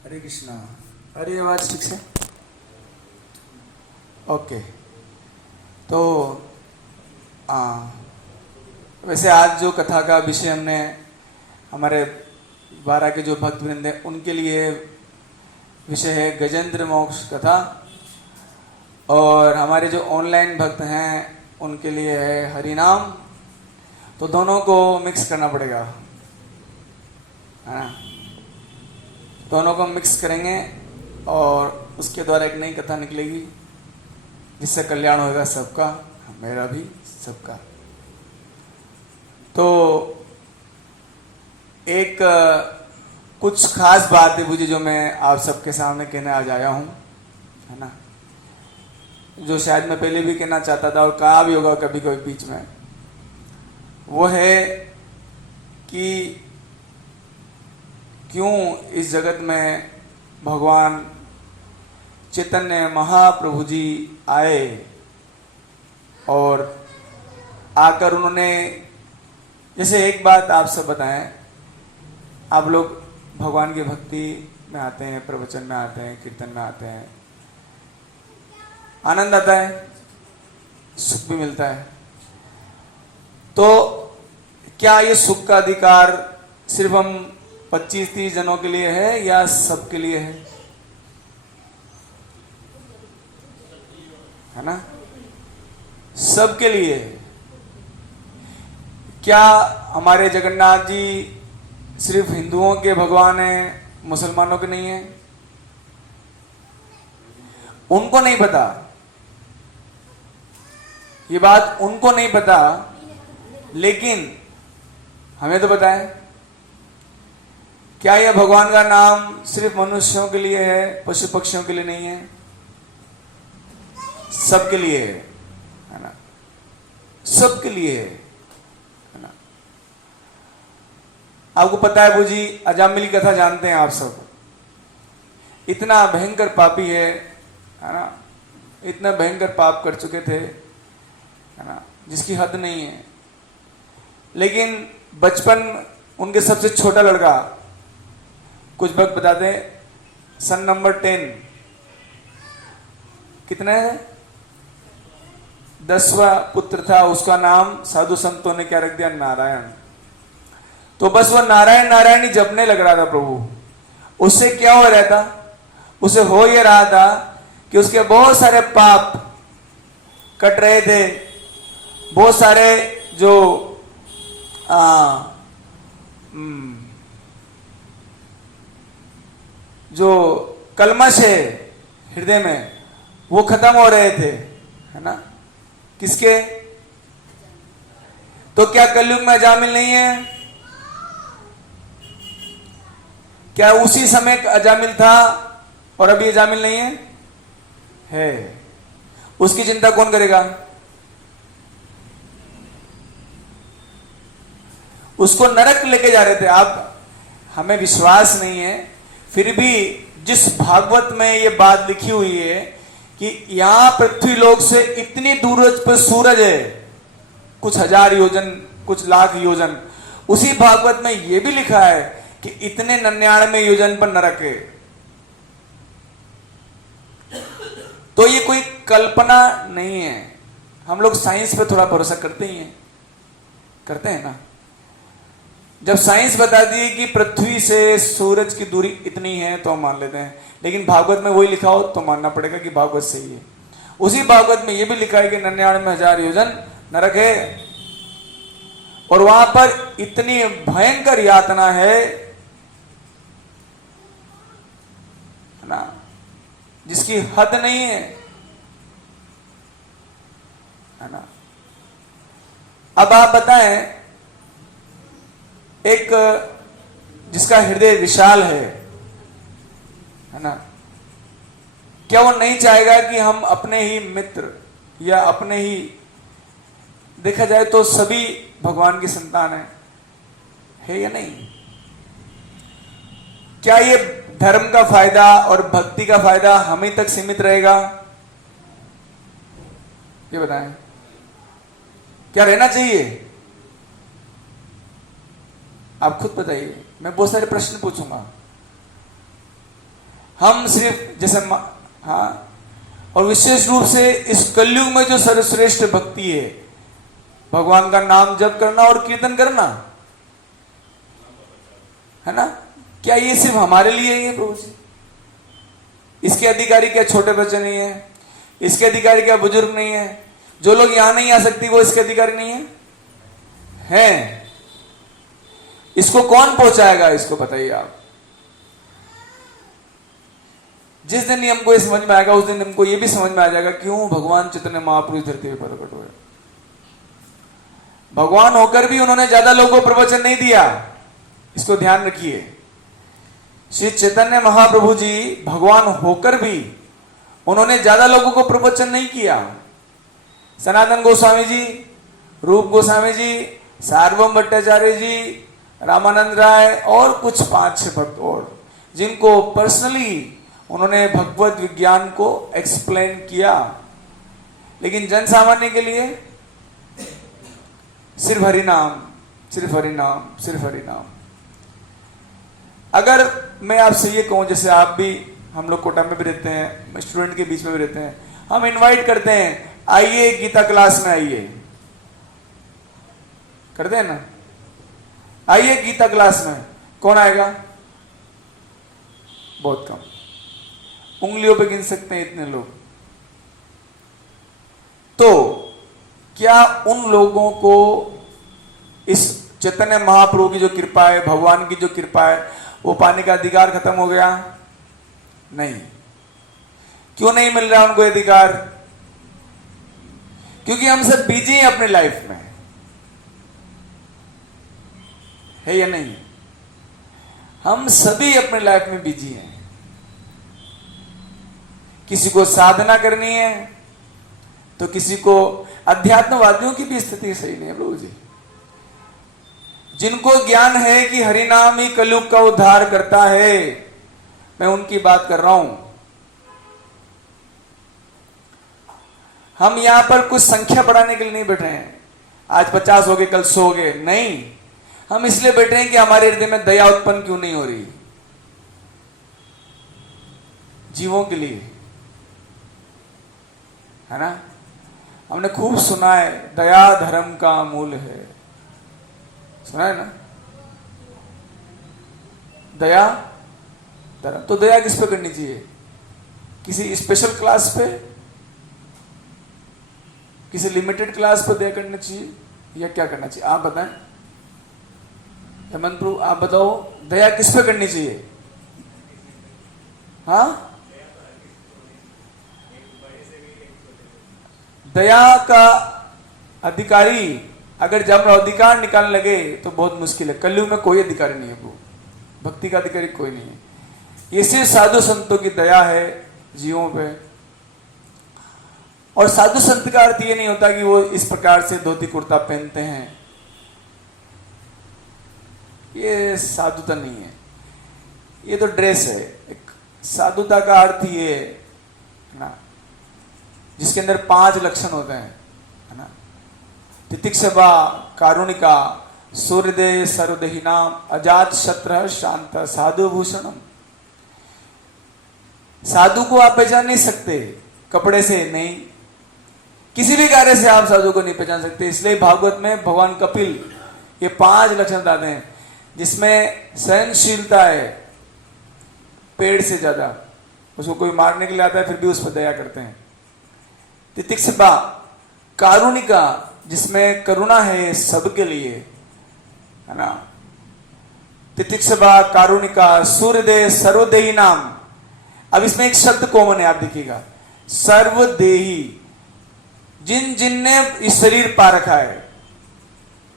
हरे कृष्णा। अरे आवाज ठीक से ओके। तो वैसे आज जो कथा का विषय हमने हमारे 12 के जो भक्त वृंद हैं उनके लिए विषय है गजेंद्र मोक्ष कथा, और हमारे जो ऑनलाइन भक्त हैं उनके लिए है हरिनाम। तो दोनों को मिक्स करना पड़ेगा, है ना। दोनों को मिक्स करेंगे और उसके द्वारा एक नई कथा निकलेगी जिससे कल्याण होगा सबका, मेरा भी सबका। तो एक कुछ खास बात है मुझे जो मैं आप सबके सामने कहने आज आया हूँ, है ना, जो शायद मैं पहले भी कहना चाहता था और कहा भी होगा कभी कभी बीच में। वो है कि क्यों इस जगत में भगवान चैतन्य महाप्रभु जी आए और आकर उन्होंने, जैसे एक बात आप सब बताएं, आप लोग भगवान की भक्ति में आते हैं, प्रवचन में आते हैं, कीर्तन में आते हैं, आनंद आता है, सुख भी मिलता है। तो क्या ये सुख का अधिकार सिर्फ हम 25-30 जनों के लिए है या सबके लिए है ना? सबके लिए। क्या हमारे जगन्नाथ जी सिर्फ हिंदुओं के भगवान हैं, मुसलमानों के नहीं है? उनको नहीं पता, ये बात उनको नहीं पता, लेकिन हमें तो पता है। क्या यह भगवान का नाम सिर्फ मनुष्यों के लिए है, पशु पक्षियों के लिए नहीं है? सबके लिए है ना, सबके लिए है ना। आपको पता है जी, अजामिल की कथा जानते हैं आप सब। इतना भयंकर पापी है ना, इतना भयंकर पाप कर चुके थे, है ना, जिसकी हद नहीं है। लेकिन बचपन, उनके सबसे छोटा लड़का, कुछ वक्त बताते हैं, सन नंबर 10, कितना है, 10वां पुत्र था, उसका नाम साधु संतों ने क्या रख दिया, नारायण। तो बस वो नारायण नारायण ही जपने लग रहा था प्रभु। उससे क्या हो रहा था, उसे हो ये रहा था कि उसके बहुत सारे पाप कट रहे थे, बहुत सारे जो जो कलमश है हृदय में वो खत्म हो रहे थे, है ना। किसके? तो क्या कलयुग में अजामिल नहीं है? क्या उसी समय अजामिल था और अभी अजामिल नहीं है? उसकी चिंता कौन करेगा? उसको नरक लेके जा रहे थे आप। हमें विश्वास नहीं है, फिर भी जिस भागवत में ये बात लिखी हुई है कि यहां पृथ्वी लोक से इतनी दूर पर सूरज है, कुछ हजार योजन, कुछ लाख योजन, उसी भागवत में ये भी लिखा है कि इतने 99 योजन पर नरक है। तो ये कोई कल्पना नहीं है। हम लोग साइंस पे थोड़ा भरोसा करते ही हैं, करते हैं ना। जब साइंस बताती है कि पृथ्वी से सूरज की दूरी इतनी है तो हम मान लेते हैं, लेकिन भागवत में वही लिखा हो तो मानना पड़ेगा कि भागवत सही है। उसी भागवत में यह भी लिखा है कि 99,000 योजन नरक है, और वहां पर इतनी भयंकर यातना है ना, जिसकी हद नहीं है ना। अब आप बताएं, एक जिसका हृदय विशाल है ना, क्या वो नहीं चाहेगा कि हम अपने ही मित्र या अपने ही, देखा जाए तो सभी भगवान की संतान है या नहीं? क्या ये धर्म का फायदा और भक्ति का फायदा हम ही तक सीमित रहेगा? ये बताएं, क्या रहना चाहिए? आप खुद बताइए, मैं बहुत सारे प्रश्न पूछूंगा। हम सिर्फ जैसे हाँ, और विशेष रूप से इस कलयुग में जो सर्वश्रेष्ठ भक्ति है, भगवान का नाम जप करना और कीर्तन करना, है ना, क्या ये सिर्फ हमारे लिए ही है प्रभु जी? इसके अधिकारी क्या छोटे बच्चे नहीं है? इसके अधिकारी क्या बुजुर्ग नहीं है? जो लोग यहां नहीं आ सकती वो इसके अधिकारी नहीं है? हैं? इसको कौन पहुंचाएगा? इसको बताइए आप। जिस दिन ये हमको ये समझ में आएगा उस दिन हमको ये भी समझ में आ जाएगा क्यों भगवान चैतन्य महाप्रभु धरती पर प्रकट हुए। भगवान होकर भी उन्होंने ज्यादा लोगों को प्रवचन नहीं दिया, इसको ध्यान रखिए। श्री चैतन्य महाप्रभु जी भगवान होकर भी उन्होंने ज्यादा लोगों को प्रवचन नहीं किया। सनातन गोस्वामी जी, रूप गोस्वामी जी, सार्वभौम भट्टाचार्य जी, रामानंद राय और कुछ 5-6 भक्त और, जिनको पर्सनली उन्होंने भगवत विज्ञान को एक्सप्लेन किया, लेकिन जन सामान्य के लिए सिर्फ हरि नाम, सिर्फ हरि नाम, सिर्फ हरि नाम। अगर मैं आपसे ये कहूं, जैसे आप भी, हम लोग कोटा में भी रहते हैं, स्टूडेंट के बीच में भी रहते हैं, हम इनवाइट करते हैं आइए गीता क्लास में आइए, करते हैं ना, आइए गीता क्लास में, कौन आएगा? बहुत कम, उंगलियों पे गिन सकते हैं इतने लोग। तो क्या उन लोगों को इस चैतन्य महाप्रभु की जो कृपा है, भगवान की जो कृपा है, वो पाने का अधिकार खत्म हो गया? नहीं। क्यों नहीं मिल रहा उनको अधिकार? क्योंकि हम सब बिजी हैं अपनी लाइफ में, है या नहीं? हम सभी अपनी लाइफ में बिजी हैं। किसी को साधना करनी है तो किसी को, अध्यात्मवादियों की भी स्थिति सही नहीं है प्रभु जी। जिनको ज्ञान है कि हरिनाम ही कलयुग का उद्धार करता है, मैं उनकी बात कर रहा हूं। हम यहां पर कुछ संख्या बढ़ाने के लिए नहीं बैठे हैं, आज 50 हो गए कल 100 हो गए, नहीं। हम इसलिए बैठे हैं कि हमारे हृदय में दया उत्पन्न क्यों नहीं हो रही जीवों के लिए, है ना। हमने खूब सुना है दया धर्म का मूल है, सुना है ना, दया धर्म। तो दया किस पे करनी चाहिए? किसी स्पेशल क्लास पे, किसी लिमिटेड क्लास पे दया करनी चाहिए या क्या करना चाहिए? आप बताएं हेमंत प्रभु, आप बताओ दया किस पे करनी चाहिए? हाँ, दया का अधिकारी अगर जब अधिकार निकालने लगे तो बहुत मुश्किल है। कलयुग में कोई अधिकारी नहीं है प्रभु, भक्ति का अधिकारी कोई नहीं है। ये सिर्फ साधु संतों की दया है जीवों पे। और साधु संत का अर्थ ये नहीं होता कि वो इस प्रकार से धोती कुर्ता पहनते हैं, ये साधुता नहीं है, ये तो ड्रेस है। एक साधुता का अर्थ ये है ना, जिसके अंदर 5 लक्षण होते हैं, है ना, तितिक्षवा, कारुणिका, सूर्यदेह सर्वदेहिनाम, अजात शत्रु शांत साधु भूषणम। साधु को आप पहचान नहीं सकते कपड़े से, नहीं, किसी भी कार्य से आप साधु को नहीं पहचान सकते। इसलिए भागवत में भगवान कपिल ये 5 लक्षण बताते हैं, जिसमें सहनशीलता है पेड़ से ज्यादा, उसको कोई मारने के लिए आता है फिर भी उस पर दया करते हैं। तितिक्षवा, कारुणिका, जिसमें करुणा है सबके लिए, है ना। तितिक्षवा, कारुणिका, सूर्यदेह सर्वदेही नाम। अब इसमें एक शब्द कॉमन है, आप देखिएगा, सर्वदेही। जिन जिनने इस शरीर पा रखा है,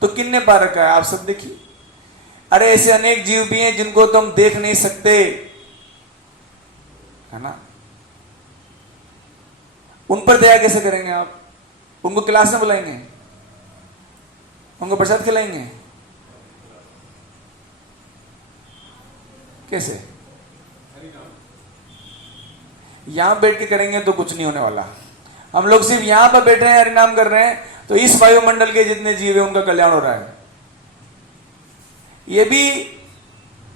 तो किनने पा रखा है? आप सब देखिए। अरे ऐसे अनेक जीव भी हैं जिनको तुम देख नहीं सकते, है ना। उन पर दया कैसे करेंगे आप? उनको क्लास में बुलाएंगे, उनको प्रसाद खिलाएंगे, कैसे? यहां बैठ के करेंगे तो कुछ नहीं होने वाला। हम लोग सिर्फ यहां पर बैठे हैं, हरिनाम कर रहे हैं, तो इस वायुमंडल के जितने जीव है उनका कल्याण हो रहा है। ये भी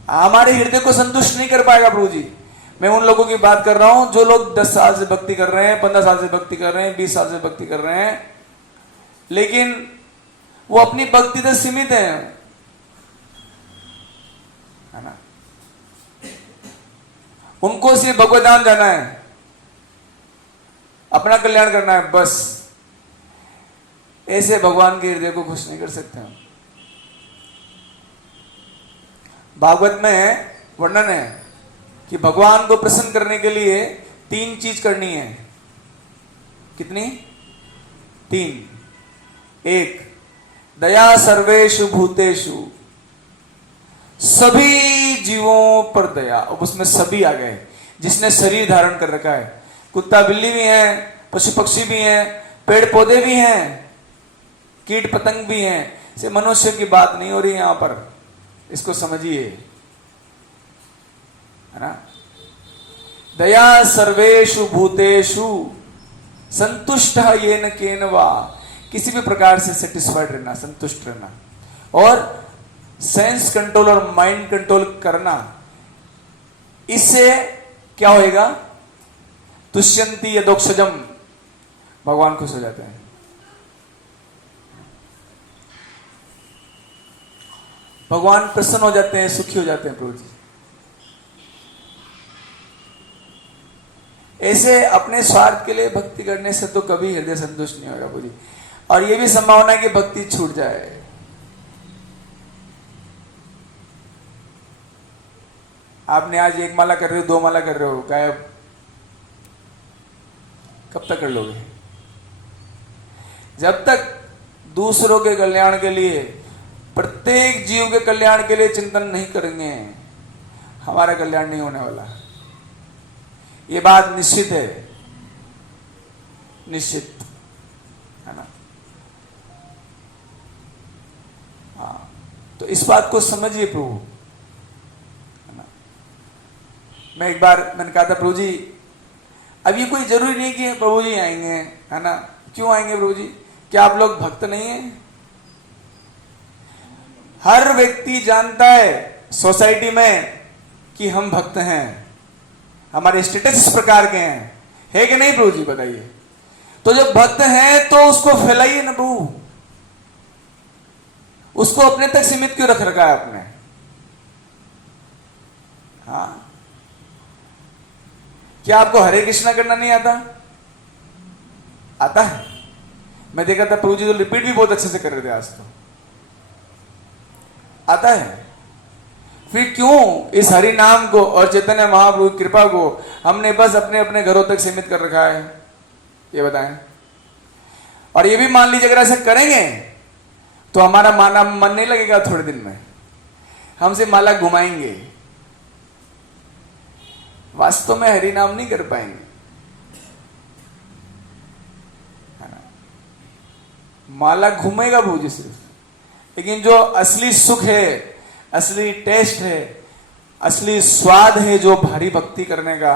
हमारे हृदय को संतुष्ट नहीं कर पाएगा प्रभु जी। मैं उन लोगों की बात कर रहा हूं जो लोग 10 साल से भक्ति कर रहे हैं, 15 साल से भक्ति कर रहे हैं, 20 साल से भक्ति कर रहे हैं, लेकिन वो अपनी भक्ति तक सीमित है ना। उनको सिर्फ भगवत धाम जाना है, अपना कल्याण करना है, बस। ऐसे भगवान के हृदय को खुश नहीं कर सकते हम। भागवत में वर्णन है कि भगवान को प्रसन्न करने के लिए 3 चीज करनी है। कितनी? 3। 1, दया सर्वेषु भूतेषु, सभी जीवों पर दया। अब उसमें सभी आ गए, जिसने शरीर धारण कर रखा है। कुत्ता बिल्ली भी है, पशु पक्षी भी हैं, पेड़ पौधे भी हैं, कीट पतंग भी हैं। से मनुष्य की बात नहीं हो रही यहां पर, इसको समझिए, है ना। दया सर्वेषु भूतेषु संतुष्ट येन केन वा, किसी भी प्रकार से सेटिस्फाइड रहना, संतुष्ट रहना। और सेंस कंट्रोल और माइंड कंट्रोल करना, इससे क्या होएगा? तुष्यंती यदोक्षजम, भगवान खुश हो जाते हैं। भगवान प्रसन्न हो जाते हैं, सुखी हो जाते हैं प्रभु जी। ऐसे अपने स्वार्थ के लिए भक्ति करने से तो कभी हृदय संतुष्ट नहीं होगा प्रभु जी। और यह भी संभावना है कि भक्ति छूट जाए। आपने आज 1 माला कर रहे हो, 2 माला कर रहे हो, गायब। कब तक कर लोगे? जब तक दूसरों के कल्याण के लिए, प्रत्येक जीव के कल्याण के लिए चिंतन नहीं करेंगे, हमारा कल्याण नहीं होने वाला। ये बात निश्चित है, निश्चित, है ना। हाँ, तो इस बात को समझिए प्रभु, है ना। मैं एक बार मैंने कहा था प्रभु जी, अब ये कोई जरूरी नहीं कि प्रभु जी आएंगे, है ना। क्यों आएंगे प्रभु जी? क्या आप लोग भक्त नहीं हैं? हर व्यक्ति जानता है सोसाइटी में कि हम भक्त हैं, हमारे स्टेटस इस प्रकार के हैं, है कि नहीं प्रभु जी? बताइए। तो जब भक्त हैं तो उसको फैलाइए ना प्रभु, उसको अपने तक सीमित क्यों रख रखा है आपने? हाँ, क्या आपको हरे कृष्णा करना नहीं आता? आता है। मैं देखा था प्रभु जी तो रिपीट भी बहुत अच्छे से कर रहे थे आज तो। आता है। फिर क्यों इस हरि नाम को और चैतन्य महाप्रभु की कृपा को हमने बस अपने अपने घरों तक सीमित कर रखा है? ये बताएं। और ये भी मान लीजिए अगर ऐसा करेंगे तो हमारा माना मन नहीं लगेगा, थोड़े दिन में हमसे माला घुमाएंगे, वास्तव में हरि नाम नहीं कर पाएंगे, है ना। माला घूमेगा प्रभु जी सिर्फ, लेकिन जो असली सुख है, असली टेस्ट है, असली स्वाद है, जो भारी भक्ति करने का,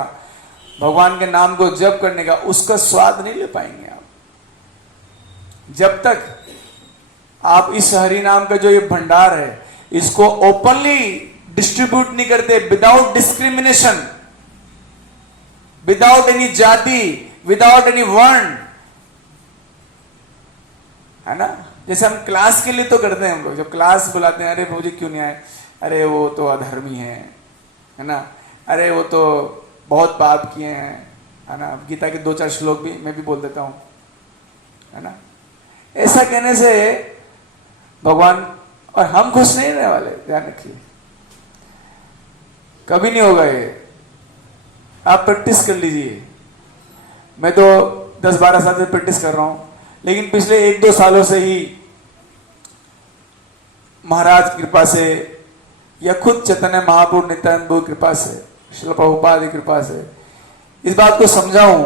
भगवान के नाम को जप करने का, उसका स्वाद नहीं ले पाएंगे आप जब तक आप इस हरि नाम का जो ये भंडार है इसको ओपनली डिस्ट्रीब्यूट नहीं करते, विदाउट डिस्क्रिमिनेशन, विदाउट एनी जाति, विदाउट एनी वर्ण, है ना। जैसे हम क्लास के लिए तो करते हैं, हम लोग जब क्लास बुलाते हैं, अरे प्रभु जी क्यों नहीं आए? अरे वो तो अधर्मी है ना। अरे वो तो बहुत पाप किए हैं, है ना। गीता के 2-4 श्लोक भी मैं भी बोल देता हूं, है ना। ऐसा कहने से भगवान और हम खुश नहीं रहने वाले, ध्यान रखिए, कभी नहीं होगा ये। आप प्रैक्टिस कर लीजिए। मैं तो 10-12 साल से प्रैक्टिस कर रहा हूं, लेकिन पिछले 1-2 सालों से ही महाराज की कृपा से या खुद चैतन्य महाप्रभु नित्यानंद प्रभु की कृपा से, श्रील प्रभुपाद की कृपा से इस बात को समझा हूं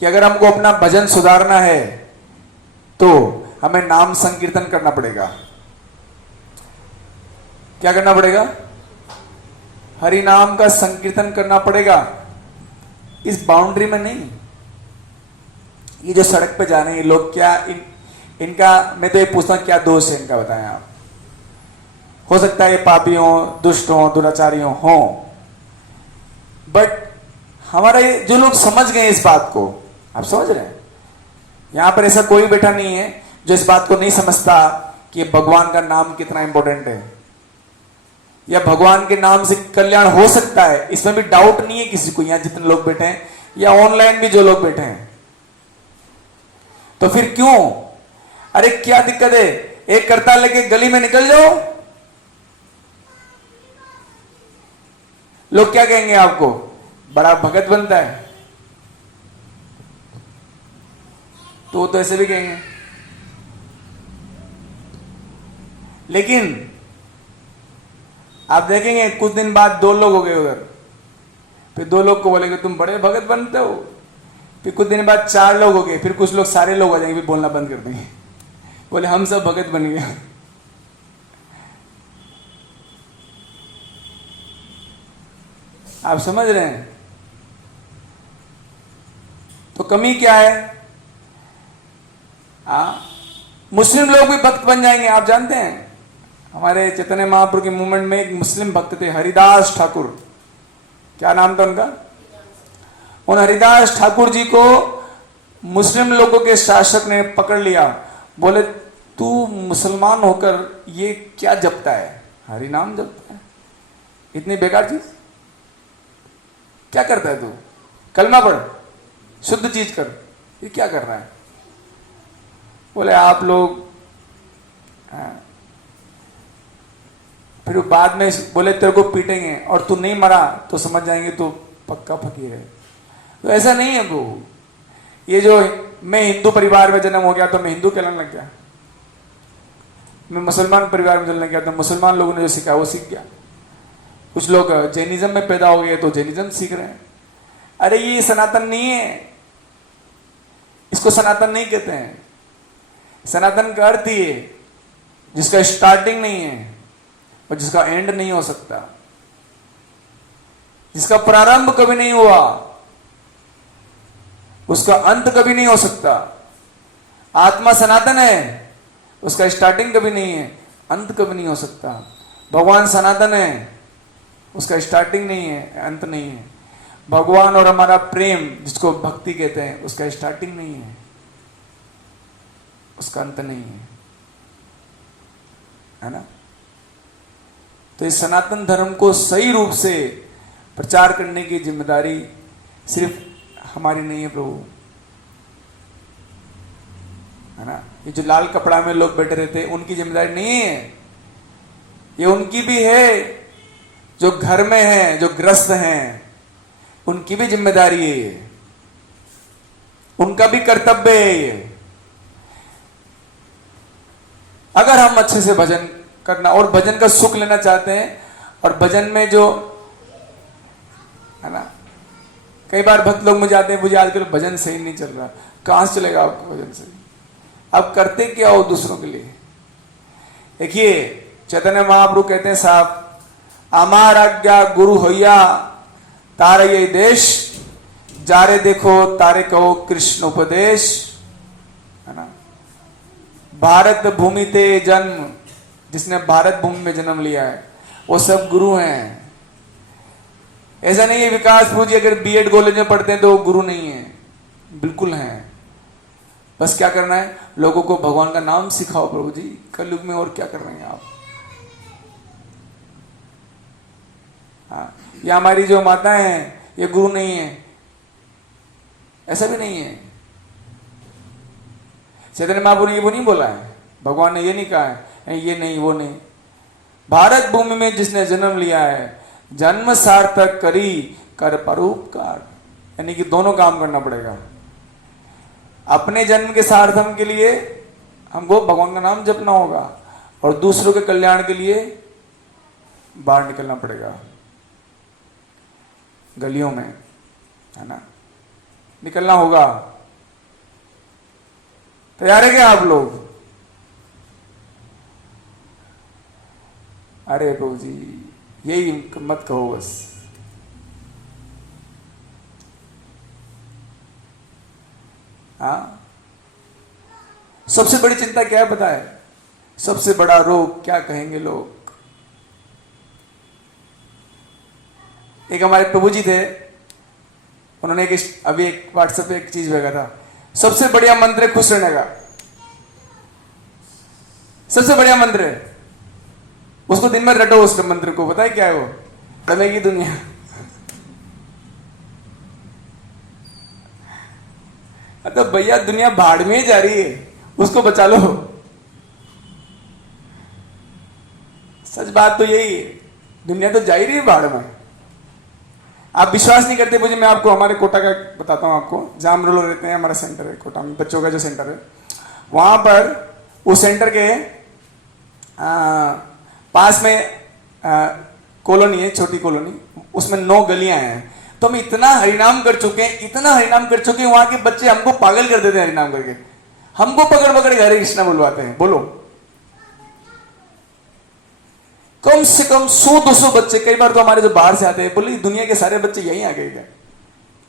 कि अगर हमको अपना भजन सुधारना है तो हमें नाम संकीर्तन करना पड़ेगा। क्या करना पड़ेगा? हरि नाम का संकीर्तन करना पड़ेगा। इस बाउंड्री में नहीं। ये जो सड़क पे जा रहे हैं लोग, क्या इनका मैं तो ये पूछता हूं क्या दोष है इनका, बताएं आप। हो सकता है ये पापी हो, दुष्ट हो, दुराचारी हो, बट हमारे जो लोग समझ गए इस बात को, आप समझ रहे हैं, यहां पर ऐसा कोई बैठा नहीं है जो इस बात को नहीं समझता कि भगवान का नाम कितना इंपॉर्टेंट है, या भगवान के नाम से कल्याण हो सकता है, इसमें भी डाउट नहीं है किसी को, यहां जितने लोग बैठे हैं या ऑनलाइन भी जो लोग बैठे हैं। तो फिर क्यों, अरे क्या दिक्कत है, एक करताल लेके गली में निकल जाओ, लोग क्या कहेंगे आपको, बड़ा भगत बनता है, तो ऐसे भी कहेंगे। लेकिन आप देखेंगे कुछ दिन बाद 2 लोग हो गए उधर, फिर 2 लोग को बोलेंगे तुम बड़े भगत बनते हो, फिर कुछ दिन बाद 4 लोग हो गए, फिर कुछ लोग सारे लोग आ जाएंगे, फिर बोलना बंद कर देंगे, बोले हम सब भगत बन गए। आप समझ रहे हैं, तो कमी क्या है, मुस्लिम लोग भी भक्त बन जाएंगे। आप जानते हैं हमारे चैतन्य महाप्रभु के मूवमेंट में एक मुस्लिम भक्त थे, हरिदास ठाकुर, क्या नाम था उनका, उन हरिदास ठाकुर जी को मुस्लिम लोगों के शासक ने पकड़ लिया, बोले तू मुसलमान होकर ये क्या जपता है, हरि नाम जपता है, इतनी बेकार चीज क्या करता है तू, कलमा पढ़, शुद्ध चीज कर, ये क्या कर रहा है। बोले आप लोग, फिर बाद में बोले तेरे को पीटेंगे और तू नहीं मरा तो समझ जाएंगे तो पक्का फकीर है। तो ऐसा नहीं है वो, ये जो मैं हिंदू परिवार में जन्म हो गया तो मैं हिंदू कहलाने लग गया, मैं मुसलमान परिवार में जन्म लग गया तो मुसलमान लोगों ने जो सीखा वो सीख गया, कुछ लोग जैनिज्म में पैदा हो गए तो जैनिज्म सीख रहे हैं। अरे ये सनातन नहीं है, इसको सनातन नहीं कहते हैं। सनातन का अर्थ ये जिसका स्टार्टिंग नहीं है और जिसका एंड नहीं हो सकता, जिसका प्रारंभ कभी नहीं हुआ उसका अंत कभी नहीं हो सकता। आत्मा सनातन है, उसका स्टार्टिंग कभी नहीं है, अंत कभी नहीं हो सकता। भगवान सनातन है, उसका स्टार्टिंग नहीं है, अंत नहीं है। भगवान और हमारा प्रेम जिसको भक्ति कहते हैं, उसका स्टार्टिंग नहीं है, उसका अंत नहीं है ना। तो इस सनातन धर्म को सही रूप से प्रचार करने की जिम्मेदारी सिर्फ हमारी नहीं है प्रभु, है ना। ये जो लाल कपड़ा में लोग बैठे रहते हैं उनकी जिम्मेदारी नहीं है, ये उनकी भी है, जो घर में है, जो ग्रस्त हैं, उनकी भी जिम्मेदारी है, उनका भी कर्तव्य है ये। अगर हम अच्छे से भजन करना और भजन का सुख लेना चाहते हैं, और भजन में जो है ना, कई बार भक्त लोग मुझे आते हैं, मुझे आजकल भजन सही नहीं चल रहा, कहां से चलेगा आपका भजन सही, अब करते क्या हो दूसरों के लिए। देखिए चैतन्य महाप्रभु कहते हैं साहब, अमार आज्ञा गुरु होया तारे ये देश, जारे देखो तारे कहो कृष्ण उपदेश, है ना। भारत भूमि ते जन्म, जिसने भारत भूमि में जन्म लिया है वो सब गुरु हैं। ऐसा नहीं है विकास प्रभु जी अगर बीएड कॉलेज में पढ़ते हैं तो वो गुरु नहीं है, बिल्कुल हैं। बस क्या करना है, लोगों को भगवान का नाम सिखाओ प्रभु जी, कलयुग में और क्या कर रहे हैं आप। हाँ, ये हमारी जो माताएं हैं ये गुरु नहीं है, ऐसा भी नहीं है। चैतन्य महाप्रभु ने ये वो नहीं बोला है, भगवान ने ये नहीं कहा है ये नहीं वो नहीं। भारत भूमि में जिसने जन्म लिया है, जन्म सार्थक करी कर परोपकार, यानी कि दोनों काम करना पड़ेगा। अपने जन्म के सार्थक के लिए हमको भगवान का नाम जपना होगा, और दूसरों के कल्याण के लिए बाहर निकलना पड़ेगा, गलियों में, है ना, निकलना होगा। तैयार है क्या आप लोग? अरे प्रभु जी यही मत कहो बस। हाँ, सबसे बड़ी चिंता क्या है पता है? सबसे बड़ा रोग क्या कहेंगे लोग? एक हमारे प्रभु जी थे, उन्होंने अभी एक व्हाट्सएप पे एक चीज भेजा था, सबसे बढ़िया मंत्र है खुश रहने का। सबसे बढ़िया मंत्र है, उसको दिन में रटो। उस मंत्र को पता है क्या है वो? रमेगी दुनिया। तो भैया दुनिया भाड़ में ही जा रही है, उसको बचा लो। सच बात तो यही है, दुनिया तो जा ही रही है भाड़ में। आप विश्वास नहीं करते मुझे, मैं आपको हमारे कोटा का बताता हूं आपको, जहां हम लोग रहते हैं, हमारा सेंटर है कोटा में, बच्चों का जो सेंटर है, वहां पर उस सेंटर के पास में कॉलोनी है, छोटी कॉलोनी, उसमें 9 गलियां हैं। तो हम इतना हरिनाम कर चुके हैं, इतना हरिनाम कर चुके हैं, वहां के बच्चे हमको पागल कर देते हैं हरिनाम करके, हमको पकड़ पकड़ के हरे कृष्णा बुलवाते हैं। बोलो, कम से कम 100-200 बच्चे, कई बार तो हमारे जो बाहर से आते हैं, बोले दुनिया के सारे बच्चे यहीं आ गए क्या?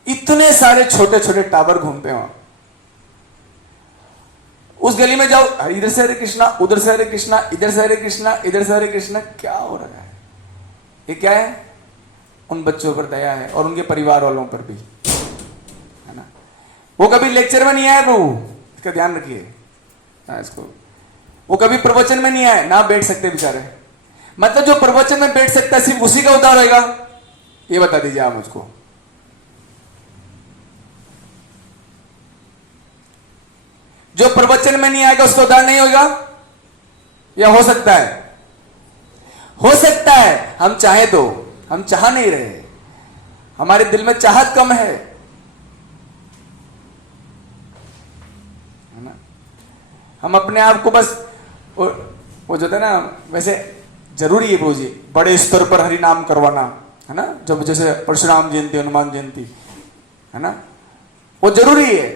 इतने सारे छोटे छोटे टावर घूमते हैं वहां। उस गली में जाओ, इधर से हरे कृष्णा, उधर से हरे कृष्णा, इधर से हरे कृष्णा, इधर से हरे कृष्णा। क्या हो रहा है? ये क्या है? उन बच्चों पर दया है और उनके परिवार वालों पर भी, है ना। वो कभी लेक्चर में नहीं आए प्रभु, इसका ध्यान रखिए इसको। वो कभी प्रवचन में नहीं आए, ना बैठ सकते बेचारे। मतलब जो प्रवचन में बैठ सकता है सिर्फ उसी का उद्धार होगा, ये बता दीजिए आप मुझको। जो प्रवचन में नहीं आएगा उसका उद्धार नहीं होगा, या हो सकता है? हो सकता है, हम चाहे तो, हम चाह नहीं रहे, हमारे दिल में चाहत कम है ना। हम अपने आप को बस वो जो है ना, वैसे जरूरी है प्रभु जी बड़े स्तर पर हरि नाम करवाना, है ना, जब जैसे परशुराम जयंती, हनुमान जयंती, है ना, वो जरूरी है।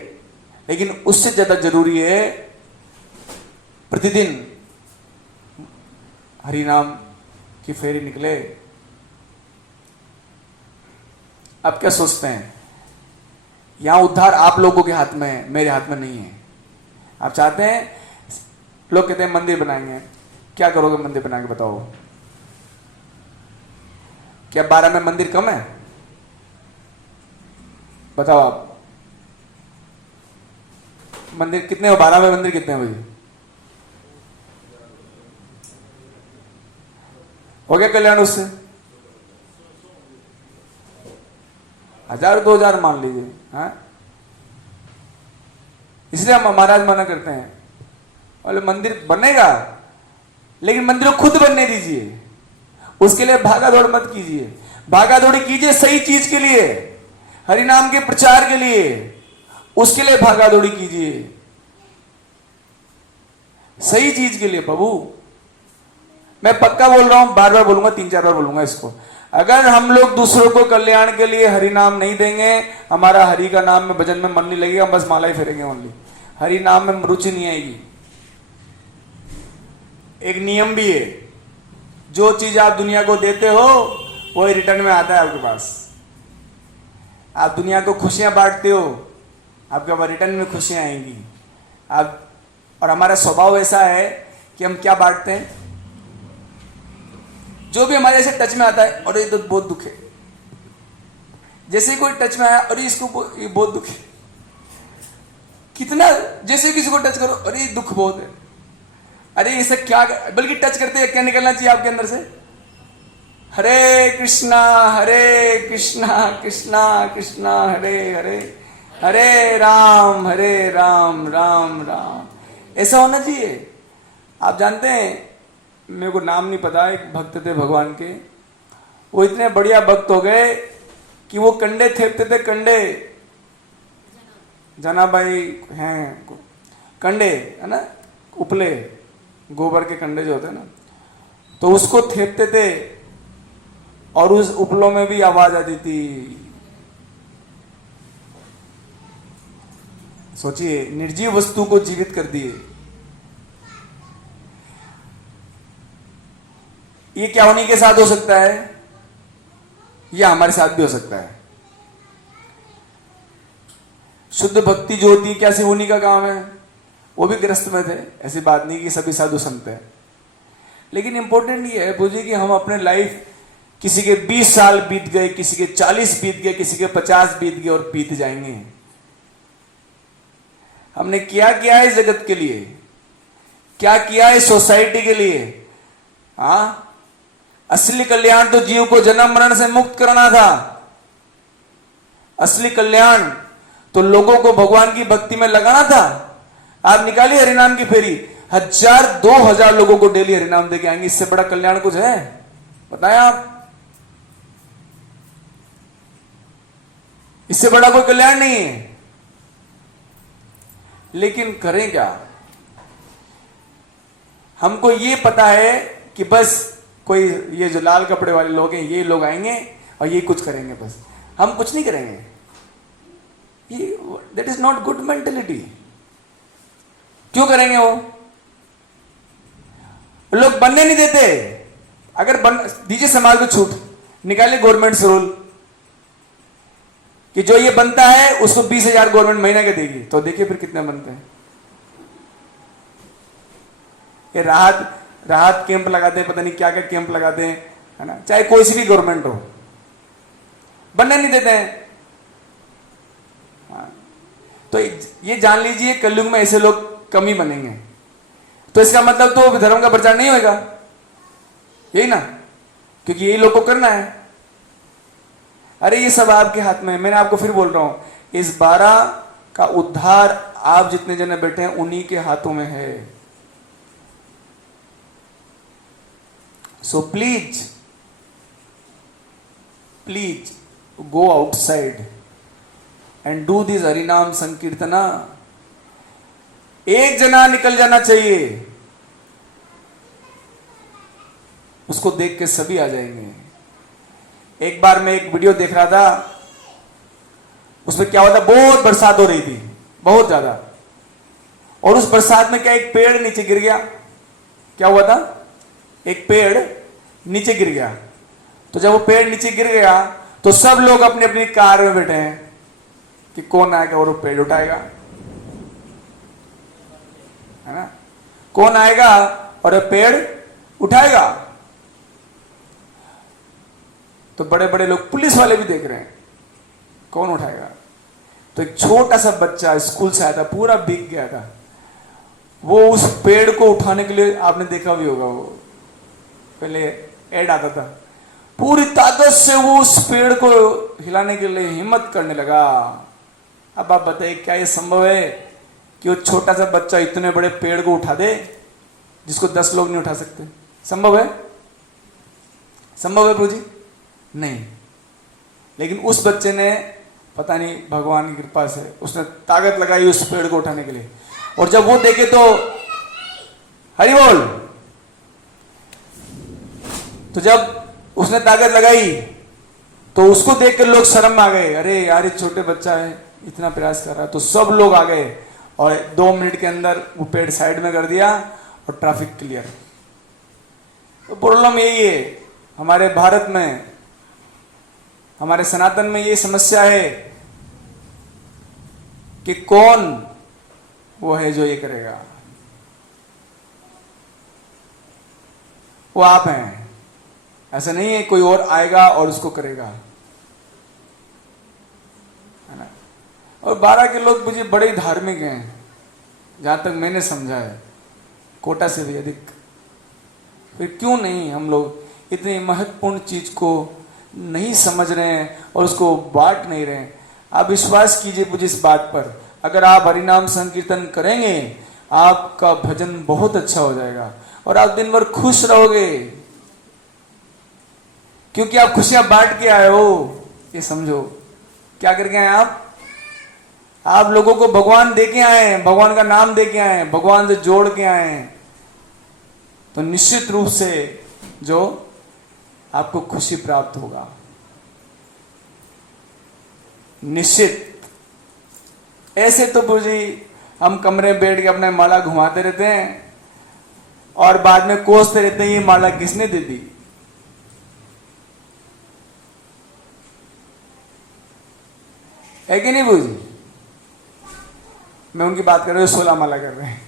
लेकिन उससे ज्यादा जरूरी है प्रतिदिन हरि नाम की फेरी निकले। आप क्या सोचते हैं? यहां उद्धार आप लोगों के हाथ में है, मेरे हाथ में नहीं है। आप चाहते हैं, लोग कहते हैं मंदिर बनाएंगे, क्या करोगे मंदिर बना के बताओ? क्या 12 में मंदिर कम है? बताओ आप, मंदिर कितने हो? 12 में मंदिर कितने हो? हो गया कल्याण उससे? 1000-2000 मान लीजिए, हाँ। इसलिए हम महाराज मना करते हैं, बोले मंदिर बनेगा लेकिन मंदिर को खुद बनने दीजिए, उसके लिए भागा दौड़ मत कीजिए। भागा दौड़ी कीजिए सही चीज के लिए, हरि नाम के प्रचार के लिए, उसके लिए भागा दौड़ी कीजिए, सही चीज के लिए। प्रभु मैं पक्का बोल रहा हूं, बार बार बोलूंगा, 3-4 बार बोलूंगा इसको, अगर हम लोग दूसरों को कल्याण के लिए हरि नाम नहीं देंगे, हमारा हरि का नाम में भजन में मन नहीं लगेगा, हम बस माला ही फेरेंगे ओनली, हरि नाम में रुचि नहीं आएगी। एक नियम भी है, जो चीज आप दुनिया को देते हो वही रिटर्न में आता है आपके पास। आप दुनिया को खुशियां बांटते हो, आपके पास रिटर्न में खुशियां आएंगी। आप, और हमारा स्वभाव ऐसा है कि हम क्या बांटते हैं, जो भी हमारे ऐसे टच में आता है, और ये तो बहुत दुख है, जैसे कोई टच में आया, और इसको ये बहुत दुख है, कितना, जैसे किसी को टच करो, अरे दुख बहुत है, अरे इसे क्या, बल्कि टच करते हैं क्या निकलना चाहिए आपके अंदर से? हरे कृष्णा कृष्णा कृष्णा हरे हरे, हरे राम राम राम, ऐसा होना चाहिए। आप जानते हैं, मेरे को नाम नहीं पता, एक भक्त थे भगवान के, वो इतने बढ़िया भक्त हो गए कि वो कंडे थेपते थे, कंडे, जनाबाई हैं कंडे, है ना, उपले, गोबर के कंडे जो होते हैं ना, तो उसको थेपते थे और उस उपलों में भी आवाज आती थी। सोचिए, निर्जीव वस्तु को जीवित कर दिए। ये क्या उन्हीं के साथ हो सकता है, या हमारे साथ भी हो सकता है। शुद्ध भक्ति जो होती है, क्या सिर्फ उन्हीं का काम है? वो भी ग्रस्त में थे, ऐसी बात नहीं कि सभी साधु संत हैं। लेकिन इंपॉर्टेंट ये है पूजी कि हम अपने लाइफ किसी के 20 साल बीत गए, किसी के 40 बीत गए, किसी के 50 बीत गए और बीत जाएंगे। हमने क्या किया है इस जगत के लिए, क्या किया है सोसाइटी के लिए? असली कल्याण तो जीव को जन्म मरण से मुक्त करना था। असली कल्याण तो लोगों को भगवान की भक्ति में लगाना था। आप निकालिए हरिनाम की फेरी, 1000-2000 लोगों को डेली हरिनाम देके आएंगे। इससे बड़ा कल्याण कुछ है? बताएं आप। इससे बड़ा कोई कल्याण नहीं है। लेकिन करें क्या? हमको ये पता है कि बस कोई ये जो लाल कपड़े वाले लोग हैं, ये लोग आएंगे और ये कुछ करेंगे, बस हम कुछ नहीं करेंगे। ये that is not good mentality. क्यों करेंगे? वो लोग बनने नहीं देते। अगर दीजिए समाज को छूट, निकालिए गवर्नमेंट से रूल कि जो ये बनता है उसको 20,000 गवर्नमेंट महीने के देगी, तो देखिए फिर कितने बनते हैं। ये राहत कैंप लगाते हैं, पता नहीं क्या क्या कैंप लगाते हैं, है ना, चाहे कोई सी भी गवर्नमेंट हो, बनने नहीं देते हैं। तो ये जान लीजिए कलयुग में ऐसे लोग कम ही बनेंगे। तो इसका मतलब तो धर्म का प्रचार नहीं होगा, यही ना, क्योंकि यही लोग को करना है। अरे ये सब आपके हाथ में है। मैंने आपको फिर बोल रहा हूं, इस 12 का उद्धार आप जितने जने बैठे हैं उन्हीं के हाथों में है। So please go outside and do this हरिनाम संकीर्तना। एक जना निकल जाना चाहिए, उसको देख के सभी आ जाएंगे। एक बार मैं एक वीडियो देख रहा था, उसमें क्या हुआ था, बहुत बरसात हो रही थी, बहुत ज्यादा, और उस बरसात में क्या एक पेड़ नीचे गिर गया। क्या हुआ था? एक पेड़ नीचे गिर गया। तो जब वो पेड़ नीचे गिर गया तो सब लोग अपनी अपनी कार में बैठे हैं कि कौन आएगा और वो पेड़ उठाएगा, है ना, कौन आएगा और पेड़ उठाएगा। तो बड़े बड़े लोग, पुलिस वाले भी देख रहे हैं कौन उठाएगा। तो एक छोटा सा बच्चा स्कूल से आया था, पूरा भीग गया था, वो उस पेड़ को उठाने के लिए, आपने देखा भी होगा, वो पहले ऐड आता था, पूरी ताकत से वो उस पेड़ को हिलाने के लिए हिम्मत करने लगा। अब आप बताइए क्या ये संभव है कि वो छोटा सा बच्चा इतने बड़े पेड़ को उठा दे जिसको 10 लोग नहीं उठा सकते? संभव है? संभव है प्रभु जी? नहीं। लेकिन उस बच्चे ने, पता नहीं भगवान की कृपा से, उसने ताकत लगाई उस पेड़ को उठाने के लिए। और जब वो देखे तो हरि बोल, तो जब उसने ताकत लगाई तो उसको देख कर लोग शर्म आ गए, अरे यार ये छोटे बच्चा है, इतना प्रयास कर रहा है। तो सब लोग आ गए और 2 मिनट के अंदर वो पेड़ साइड में कर दिया और ट्रैफिक क्लियर। तो प्रॉब्लम यही है हमारे भारत में, हमारे सनातन में ये समस्या है कि कौन वो है जो ये करेगा। वो आप हैं, ऐसा नहीं है कोई और आएगा और उसको करेगा, है ना। और 12 के लोग मुझे बड़े धार्मिक हैं, जहां तक मैंने समझा है, कोटा से भी अधिक। फिर क्यों नहीं हम लोग इतनी महत्वपूर्ण चीज को नहीं समझ रहे हैं और उसको बांट नहीं रहे हैं? आप विश्वास कीजिए मुझे इस बात पर, अगर आप हरिनाम संकीर्तन करेंगे आपका भजन बहुत अच्छा हो जाएगा और आप दिन भर खुश रहोगे, क्योंकि आप खुशियां बांट के आए हो। ये समझो, क्या करके आए आप लोगों को भगवान दे के आए हैं, भगवान का नाम दे के आए हैं, भगवान से जोड़ के आए हैं। तो निश्चित रूप से जो आपको खुशी प्राप्त होगा, निश्चित। ऐसे तो पूजी हम कमरे में बैठ के अपने माला घुमाते रहते हैं और बाद में कोसते रहते हैं ये माला किसने दे दी। है कि नहीं बूजी? मैं उनकी बात कर रहा हूँ 16 माला कर रहे हैं,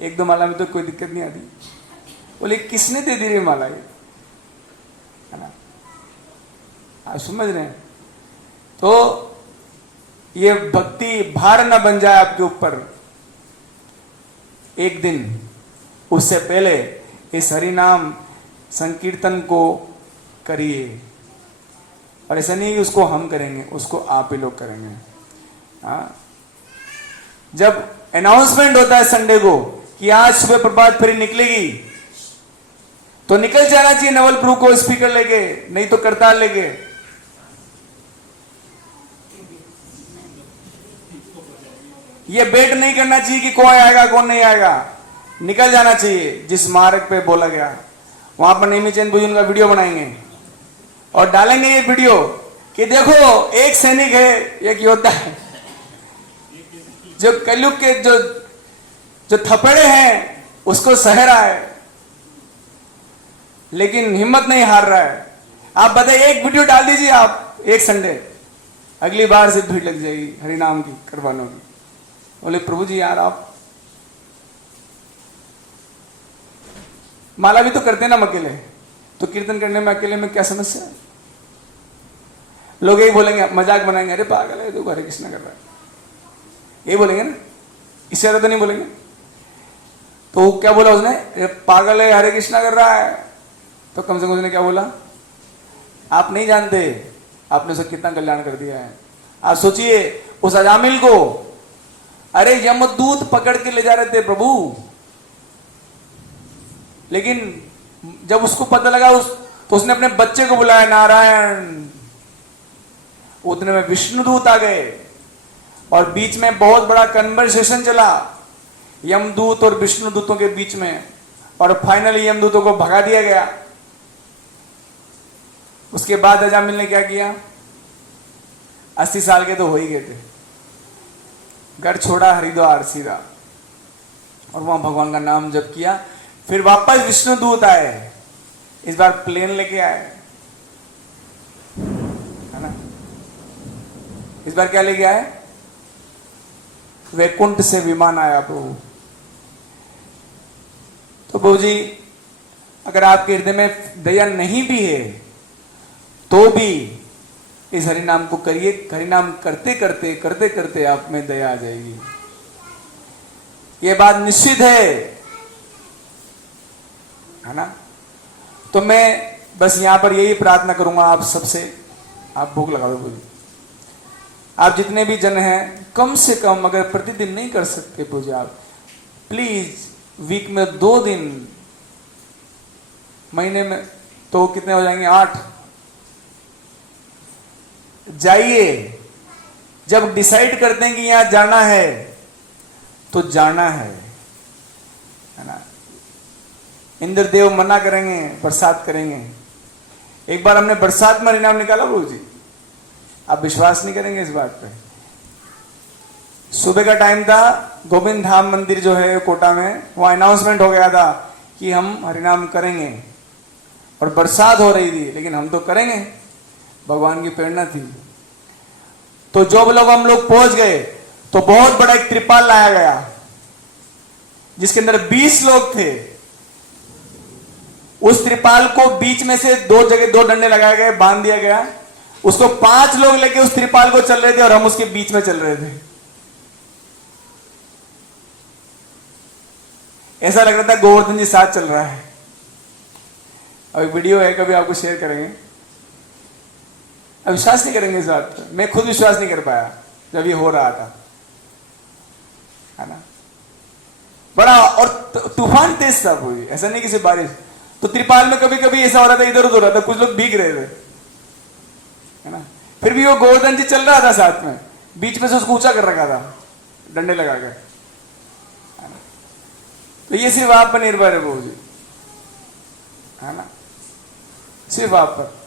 1-2 माला में तो कोई दिक्कत नहीं आती। बोले किसने दे दी रे माला ये? है ना, आप समझ रहे हैं? तो ये भक्ति भार न बन जाए आपके ऊपर एक दिन, उससे पहले इस हरि नाम संकीर्तन को करिए। और ऐसा नहीं कि उसको हम करेंगे, उसको आप ही लोग करेंगे। हाँ, जब अनाउंसमेंट होता है संडे को कि आज सुबह प्रभात फेरी निकलेगी, तो निकल जाना चाहिए नवलपुर को स्पीकर लेके, नहीं तो करताल लेके। ये वेट नहीं करना चाहिए कि कौन आएगा कौन नहीं आएगा, निकल जाना चाहिए। जिस मार्ग पे बोला गया वहां पर नेमी चंद भुजन का वीडियो बनाएंगे और डालेंगे ये वीडियो कि देखो एक सैनिक है, एक योद्धा है, जो कलयुग के जो थपड़े हैं उसको सह रहा है, लेकिन हिम्मत नहीं हार रहा है। आप बताइए, एक वीडियो डाल दीजिए आप एक संडे, अगली बार से भीड़ लग जाएगी हरिनाम की, करवानों की। बोले प्रभु जी यार, आप माला भी तो करते हैं ना अकेले, तो कीर्तन करने में अकेले में क्या समस्या है? लोग यही बोलेंगे, मजाक बनाएंगे, अरे पागल है, देखो हरे कृष्णा कर रहा है, यही बोलेंगे ना, इससे ज्यादा तो नहीं बोलेंगे। तो क्या बोला उसने, अरे पागल है, हरे कृष्णा कर रहा है। तो कम से कम उसने क्या बोला, आप नहीं जानते आपने उसे कितना कल्याण कर दिया है। आप सोचिए उस अजामिल को, अरे यमदूत पकड़ के ले जा रहे थे प्रभु, लेकिन जब उसको पता लगा तो उसने अपने बच्चे को बुलाया, नारायण। उतने में विष्णुदूत आ गए और बीच में बहुत बड़ा कन्वर्सेशन चला यमदूत और विष्णुदूतों के बीच में, और फाइनली यमदूतों को भगा दिया गया। उसके बाद अजामिल ने क्या किया, 80 साल के तो हो ही गए थे, घर छोड़ा हरिद्वार सीधा, और वहां भगवान का नाम जप किया। फिर वापस विष्णुदूत आए, इस बार प्लेन लेके आए, है ना। इस बार क्या लेके आए, वैकुंठ से विमान आया प्रभु। तो प्रभु जी, अगर आपके हृदय में दया नहीं भी है तो भी इस हरिनाम को करिए। हरिनाम करते करते करते करते आप में दया आ जाएगी, ये बात निश्चित है ना। तो मैं बस यहां पर यही प्रार्थना करूंगा आप सबसे, आप भूख लगा दो। आप जितने भी जन हैं, कम से कम, अगर प्रतिदिन नहीं कर सकते पूजा, आप प्लीज वीक में 2 दिन, महीने में तो कितने हो जाएंगे, 8 जाइए। जब डिसाइड करते हैं कि यहां जाना है तो जाना है ना। इंद्रदेव मना करेंगे, बरसात करेंगे। एक बार हमने बरसात में हरिनाम निकाला प्रभु जी, आप विश्वास नहीं करेंगे इस बात पे। सुबह का टाइम था, गोविंद धाम मंदिर जो है कोटा में, वहां अनाउंसमेंट हो गया था कि हम हरिनाम करेंगे, और बरसात हो रही थी, लेकिन हम तो करेंगे, भगवान की प्रेरणा थी। तो जो लोग हम लोग पहुंच गए तो बहुत बड़ा एक त्रिपाल लाया गया जिसके अंदर 20 लोग थे। उस त्रिपाल को बीच में से 2 जगह 2 डंडे लगाए गए, बांध दिया गया। उसको 5 लोग लेके उस त्रिपाल को चल रहे थे और हम उसके बीच में चल रहे थे। ऐसा लग रहा था गोवर्धन जी साथ चल रहा है। और एक वीडियो है, कभी आपको शेयर करेंगे। अब विश्वास नहीं करेंगे इस बात पर, मैं खुद विश्वास नहीं कर पाया जब ये हो रहा था, है ना। बड़ा और तूफान तेज था पूरी, ऐसा नहीं किसी बारिश। तो त्रिपाल में कभी कभी ऐसा हो रहा था, इधर उधर हो रहा था, कुछ लोग भीग रहे थे, है ना। फिर भी वो गोवर्धन जी चल रहा था साथ में, बीच में से उसको ऊंचा कर रखा था डंडे लगा कर, है ना। तो ये सिर्फ आप पर निर्भर है प्रभु जी, है ना, सिर्फ आप पर।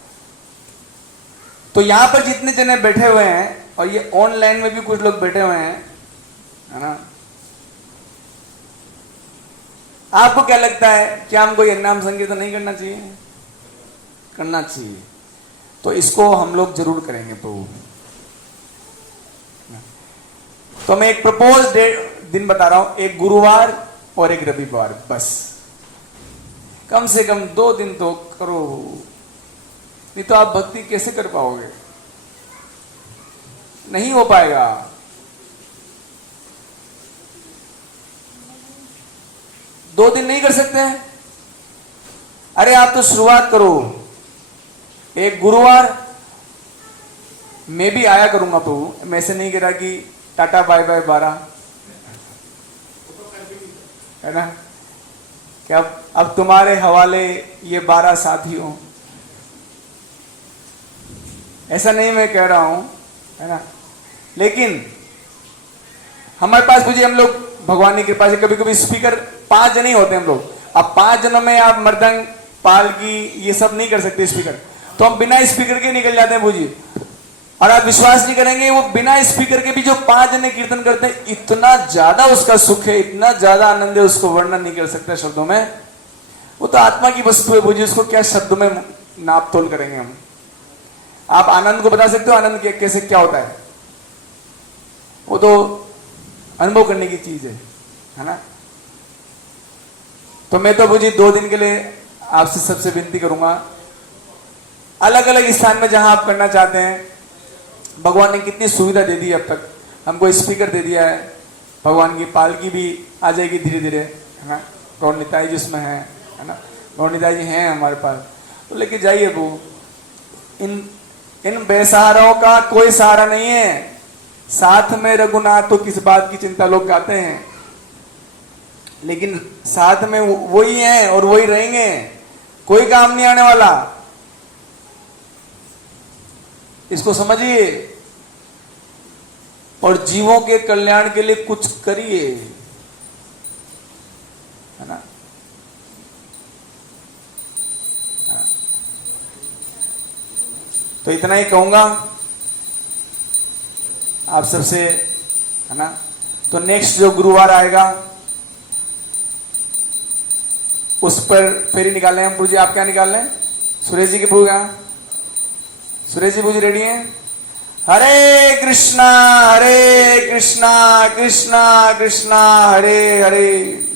तो यहां पर जितने जने बैठे हुए हैं, और ये ऑनलाइन में भी कुछ लोग बैठे हुए हैं, है ना, आपको क्या लगता है, क्या हमको ये नाम संकीर्तन नहीं करना चाहिए? करना चाहिए। तो इसको हम लोग जरूर करेंगे प्रभु। तो मैं एक प्रपोज दिन बता रहा हूं, एक गुरुवार और एक रविवार, बस कम से कम 2 दिन तो करो। नहीं तो आप भक्ति कैसे कर पाओगे? नहीं हो पाएगा। दो दिन नहीं कर सकते हैं? अरे आप तो शुरुआत करो। एक गुरुवार मैं भी आया करूंगा प्रभु, मैं से नहीं कह रहा कि टाटा बाय बाय 12, है ना, कि अब तुम्हारे हवाले ये 12 साथी हो, ऐसा नहीं मैं कह रहा हूं, है ना। लेकिन हमारे पास मुझे, हम लोग भगवान की कृपा से कभी कभी स्पीकर 5 जने ही होते हैं हम लोग। अब 5 जनों में आप मृदंग, पालकी ये सब नहीं कर सकते स्पीकर, तो हम बिना स्पीकर के निकल जाते हैं भूजी। और आप विश्वास नहीं करेंगे, वो बिना स्पीकर के भी जो 5 जने कीर्तन करते हैं, इतना ज्यादा उसका सुख है, इतना ज्यादा आनंद है, उसको वर्णन नहीं कर सकते शब्दों में। वो तो आत्मा की वस्तु है भूजी, उसको क्या शब्दों में नाप तोल करेंगे हम। आप आनंद को बता सकते हो? आनंद कैसे क्या होता है? वो तो अनुभव करने की चीज है ना। तो मैं तो भूजी 2 दिन के लिए आपसे सबसे विनती करूंगा, अलग अलग स्थान में जहां आप करना चाहते हैं, भगवान ने कितनी सुविधा दे दी है अब तक, हमको स्पीकर दे दिया है, भगवान की पालकी भी आ जाएगी धीरे धीरे, है ना। गौर निताई जी उसमें है ना, गौर निताई जी हैं हमारे पास, तो लेके जाइए। वो इन बेसहाराओं का कोई सहारा नहीं है। साथ में रघुनाथ तो किस बात की चिंता लोग गाते हैं, लेकिन साथ में वही हैं और वही रहेंगे, कोई काम नहीं आने वाला। इसको समझिए और जीवों के कल्याण के लिए कुछ करिए, है ना। तो इतना ही कहूंगा आप सबसे, है ना। तो नेक्स्ट जो गुरुवार आएगा उस पर फेरी निकाल रहे हैं हम। प्रभु जी आप क्या निकाल रहे हैं? सुरेश जी के प्रभु यहाँ, सुरेश जी प्रभु जी रेडी हैं? हरे कृष्णा कृष्णा कृष्णा हरे हरे,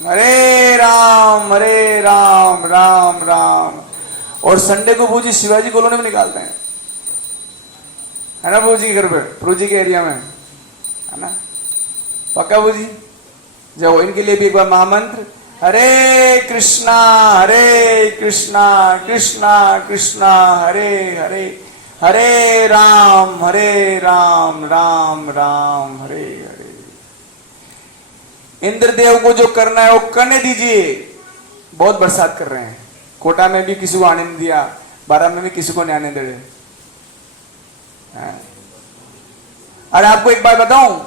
हरे राम राम राम। और संडे को प्रभु जी शिवाजी कॉलोनी में निकालते हैं, है ना, प्रभु जी के घर पे, प्रभु जी के एरिया में, है ना। पक्का प्रभु जी? जाओ इनके लिए भी एक बार महामंत्र, हरे कृष्णा कृष्णा कृष्णा हरे हरे, हरे राम राम राम हरे हरे। इंद्रदेव को जो करना है वो करने दीजिए। बहुत बरसात कर रहे हैं, कोटा में भी किसी को आने नहीं दिया, 12 में भी किसी को नहीं आने दे रहे। और आपको एक बात बताऊं,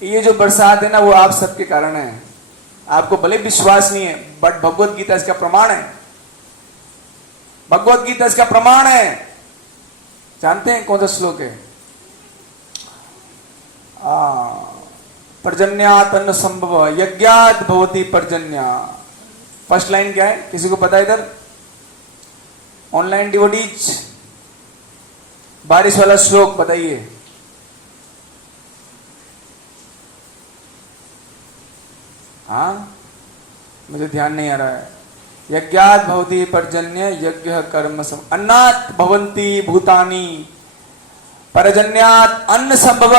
ये जो बरसात है ना वो आप सबके कारण है। आपको भले विश्वास नहीं है, बट भगवत गीता इसका प्रमाण है। भगवत गीता इसका प्रमाण है। जानते हैं कौन सा श्लोक है? पर्जन्यात् अन्न संभव यज्ञात् भवति पर्जन्य। फर्स्ट लाइन क्या है? किसी को पता है इधर? ऑनलाइन डिवोटीज बारिश वाला श्लोक बताइए। हाँ, मुझे ध्यान नहीं आ रहा है। यज्ञात् भवति पर्जन्य यज्ञ कर्म सम, अन्नात् भवन्ति भूतानि पर्जन्यात् अन्न संभव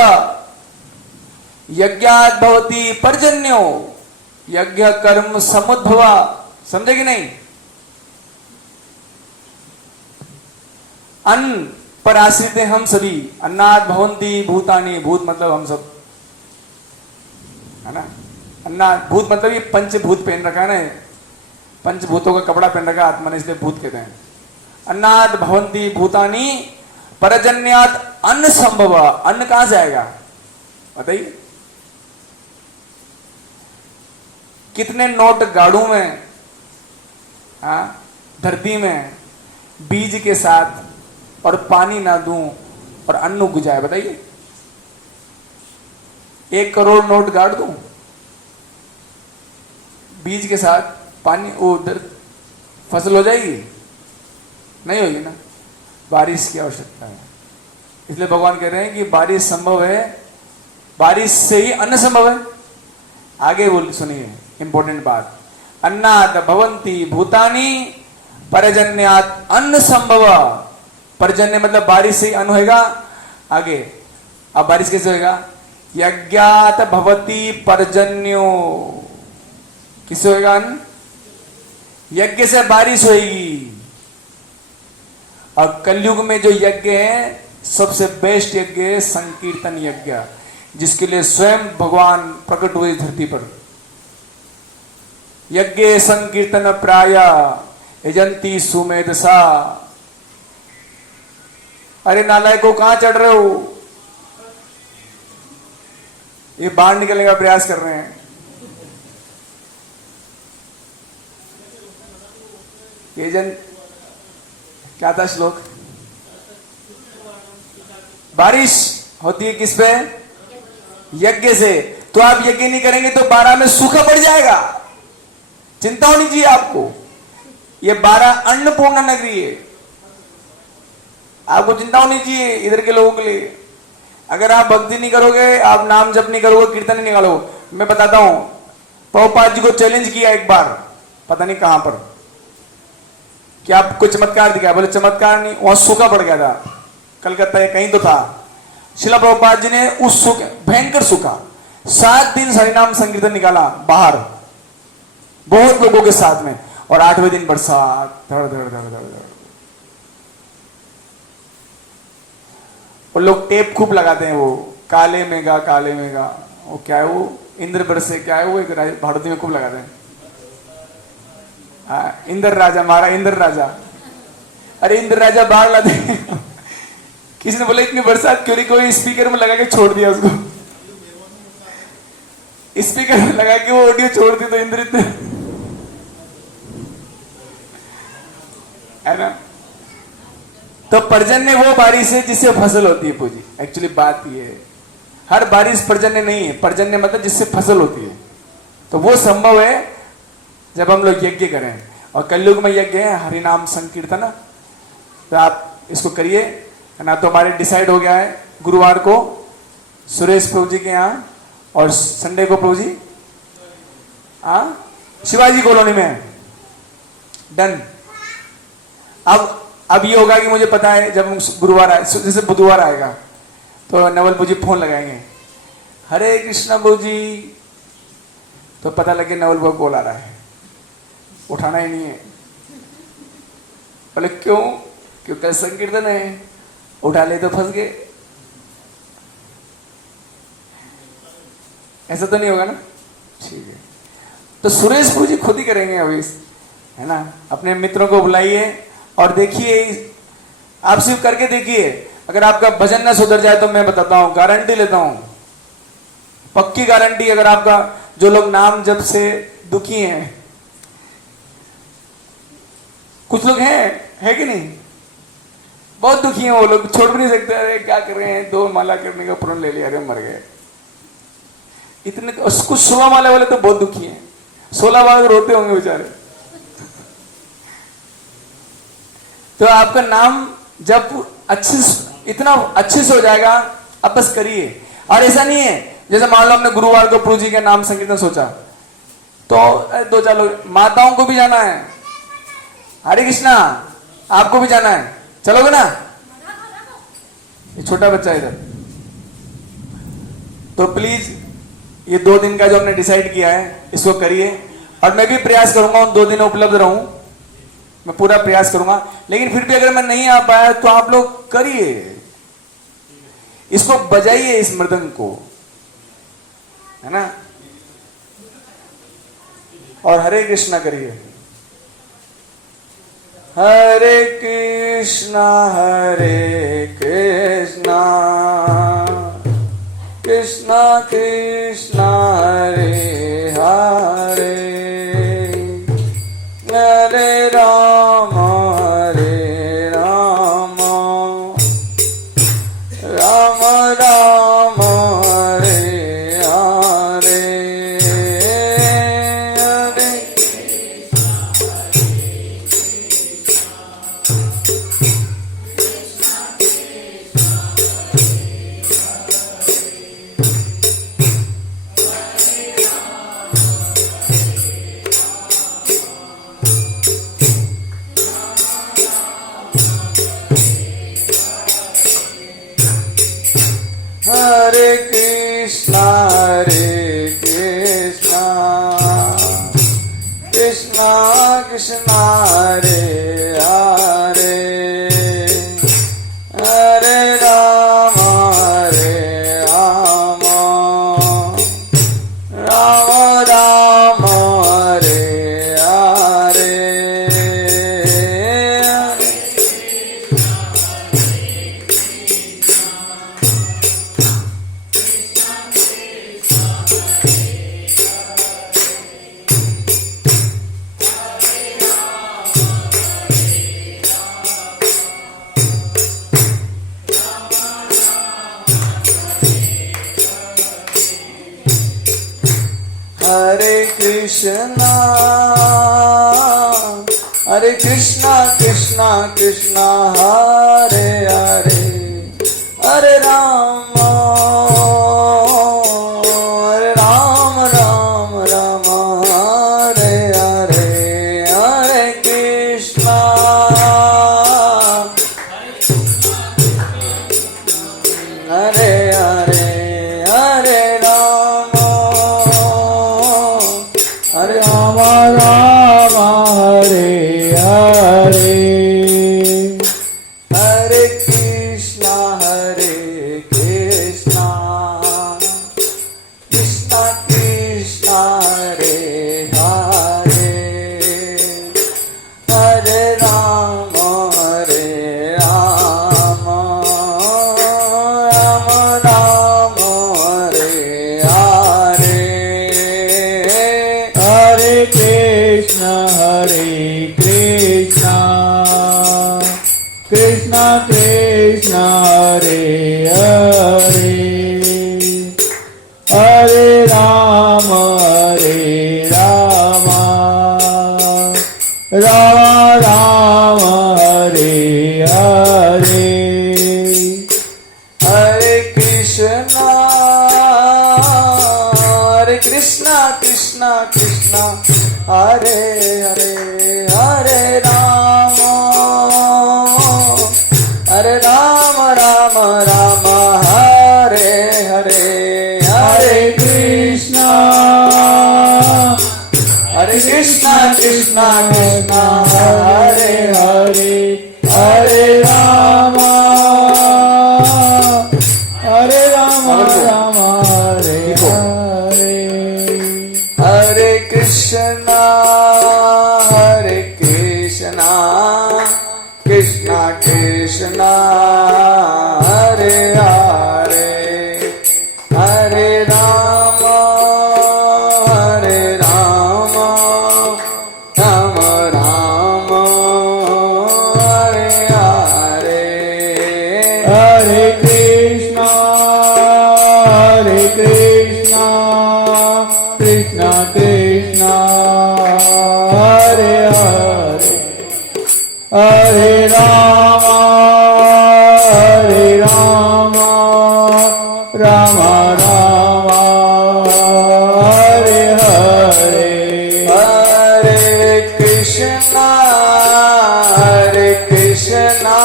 यज्ञात् भवति पर्जन्यो यज्ञ कर्म समुद्भव। समझे कि नहीं? अन्न पर आश्रित है हम सभी। अन्नात् भवन्ति भूतानि, भूत मतलब हम सब, है ना। अन्ना भूत मतलब ये पंचभूत पहन रखा है ना, पंचभूतों का कपड़ा पहन रखा आत्मा ने, इसलिए भूत कहते हैं। अन्नात् भवन्ति भूतानि पर्जन्यात् अन्न संभव। अन्न कहां से आएगा बताइए? कितने नोट गाड़ू में, हाँ, धरती में बीज के साथ और पानी ना दूं और अन्न उग जाए, बताइए? 1 करोड़ नोट गाड़ दूं बीज के साथ, पानी उधर फसल हो जाएगी? नहीं होगी ना। बारिश की आवश्यकता है, इसलिए भगवान कह रहे हैं कि बारिश संभव है, बारिश से ही अन्न संभव है। आगे बोल सुनिए इंपॉर्टेंट बात, अन्नात् भवन्ति भूतानि पर्जन्यात अन्न संभव। पर्जन्य मतलब बारिश से अन्न होगा। आगे अब बारिश कैसे होगा? यज्ञात भवती पर्जन्यो। किससे होगा अन्न? यज्ञ से बारिश होगी। और कलयुग में जो यज्ञ है सबसे बेस्ट यज्ञ है संकीर्तन यज्ञ, जिसके लिए स्वयं भगवान प्रकट हुए धरती पर। यज्ञ संकीर्तन प्राय यजंती सुमेधसा। अरे नालायकों कहां चढ़ रहे हो? ये बाहर निकलने का प्रयास कर रहे हैं। यजन क्या था श्लोक? बारिश होती है किस पे? यज्ञ से। तो आप यज्ञ नहीं करेंगे तो 12 में सूखा पड़ जाएगा। चिंता होनी चाहिए आपको। ये 12 अन्नपूर्ण नगरी है, आपको चिंता होनी चाहिए इधर के लोगों के लिए। अगर आप भक्ति नहीं करोगे, आप नाम जप नहीं करोगे, कीर्तन नहीं निकालोगे। मैं बताता हूं, प्रभुपाद जी को चैलेंज किया एक बार, पता नहीं कहां पर, कि आप कोई चमत्कार दिखाया। बोले चमत्कार नहीं, वहां सूखा पड़ गया था, कलकत्ता या कहीं तो था। शिला प्रभुपाद जी ने उस सूखे, भयंकर सूखा, 7 दिन हरिनाम संकीर्तन निकाला बाहर बहुत लोगों के साथ में, और 8वें दिन बरसात, धड़ धड़ धड़ धड़ धड़। और लोग टेप खूब लगाते हैं, वो काले मेगा काले मेगा, वो क्या है वो इंद्र बरसे, क्या है वो एक भारती में खूब लगाते हैं। इंद्र राजा, हमारा इंद्र राजा। अरे इंद्र राजा बाहर लाते हैं। किसी ने बोला इतनी बरसात क्यों नहीं, कोई स्पीकर में लगा के छोड़ दिया उसको, स्पीकर में लगा के वो ऑडियो छोड़ दी तो इंद्र इतने, है ना। तो पर्जन्य वो बारिश है जिससे फसल होती है पूजी। एक्चुअली बात ये है, हर बारिश पर्जन्य नहीं है। पर्जन्य मतलब जिससे फसल होती है, तो वो संभव है जब हम लोग यज्ञ करें। और कलयुग में यज्ञ है हरिनाम संकीर्तन। तो आप इसको करिए, है ना। तो हमारे डिसाइड हो गया है गुरुवार को सुरेश प्रभु जी के यहाँ, और संडे को प्रभु जी शिवाजी कॉलोनी में। डन। अब ये होगा कि मुझे पता है जब गुरुवार आए, जैसे बुधवार आएगा तो नवल प्रभु जी फोन लगाएंगे, हरे कृष्णा प्रभु जी, तो पता लगे नवल प्रभु कॉल आ रहा है, उठाना ही नहीं है। बोले क्यों? क्यों कल संकीर्तन है, उठा ले तो फंस गए। ऐसा तो नहीं होगा ना? ठीक है। तो सुरेश प्रभु जी खुद ही करेंगे अभी, है ना। अपने मित्रों को बुलाइए और देखिए, आप सिर्फ करके देखिए। अगर आपका भजन ना सुधर जाए तो मैं बताता हूं, गारंटी लेता हूं, पक्की गारंटी। अगर आपका, जो लोग नाम जप से दुखी हैं, कुछ लोग हैं, है कि नहीं, बहुत दुखी हैं वो लोग, छोड़ भी नहीं सकते। अरे क्या कर रहे हैं, 2 माला करने का प्रण ले लिया, अरे मर गए। इतने कुछ 16 माला वाले तो बहुत दुखी हैं, 16 बार रोते होंगे बेचारे। तो आपका नाम जब अच्छे, इतना अच्छे से हो जाएगा, आप बस करिए। और ऐसा नहीं है जैसे मान लो हमने गुरुवार को प्रभु जी के नाम संकीर्तन सोचा, तो 2-4 लोग, माताओं को भी जाना है, हरे कृष्णा आपको भी जाना है, चलोगे ना? ये छोटा बच्चा है इधर। तो प्लीज ये 2 दिन का जो हमने डिसाइड किया है इसको करिए। और मैं भी प्रयास करूंगा उन 2 दिन उपलब्ध रहूं, मैं पूरा प्रयास करूंगा। लेकिन फिर भी अगर मैं नहीं आ पाया तो आप लोग करिए, इसको बजाइए, इस मृदंग को, है ना। और हरे कृष्णा करिए, हरे कृष्णा कृष्णा कृष्णा हरे हरे, हरे राम राम राम हरे हरे, हरे Hare Krishna, Krishna Krishna, Hare Hare, Hare Rama, Rama Rama, Hare Hare. Hare Krishna, Krishna Krishna, Hare Hare, Hare Rama, Rama Rama, Hare Hare, Hare Krishna, Hare Hare, Hare Rama, Hare Rama, Rama Hare Hare, Hare Krishna, Krishna Krishna, Hare Hare, Hare Rama, Rama Rama, Hare Hare, Hare Krishna, Krishna Krishna, Hare Hare, Hare Rama, Rama Rama, Hare Hare, Hare Krishna, Krishna Krishna, Hare Hare, Hare Rama, Rama Rama, Hare Hare, Hare Krishna, Krishna Krishna, Hare Hare, Hare Rama, Rama Hare Hare, Hare Krishna, Krishna Krishna, Hare Hare, Hare Rama, Rama Rama, Hare Hare, Hare Krishna, Krishna Krishna, Hare Hare, Hare Rama, Rama Rama, Hare Hare, Hare Krishna,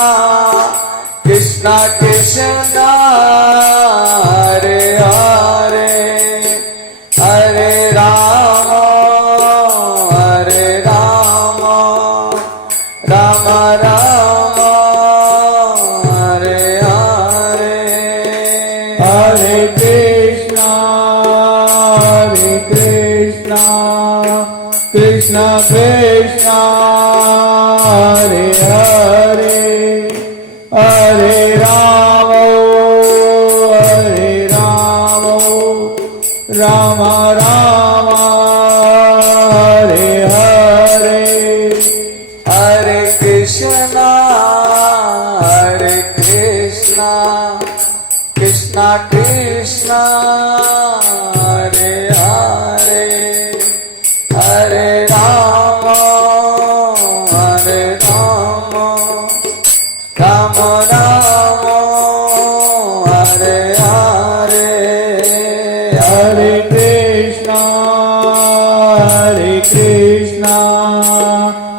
Krishna Krishna, Hare Hare, Hare Rama, Rama Rama, Hare Hare, Hare Krishna, Krishna Krishna, Hare Hare, Hare Rama, Rama Rama, Hare Hare, Hare Krishna, Krishna Krishna, Hare Hare, Hare Rama, Rama Rama, Hare Hare, Hare Krishna,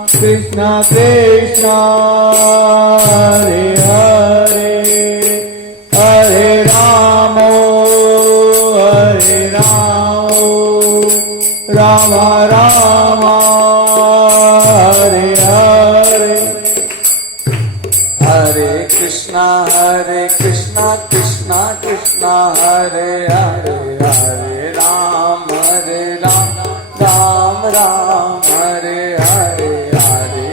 Krishna Krishna, Krishna Krishna Krishna Hare Hare, हरे राम राम राम हरे हरे, हरे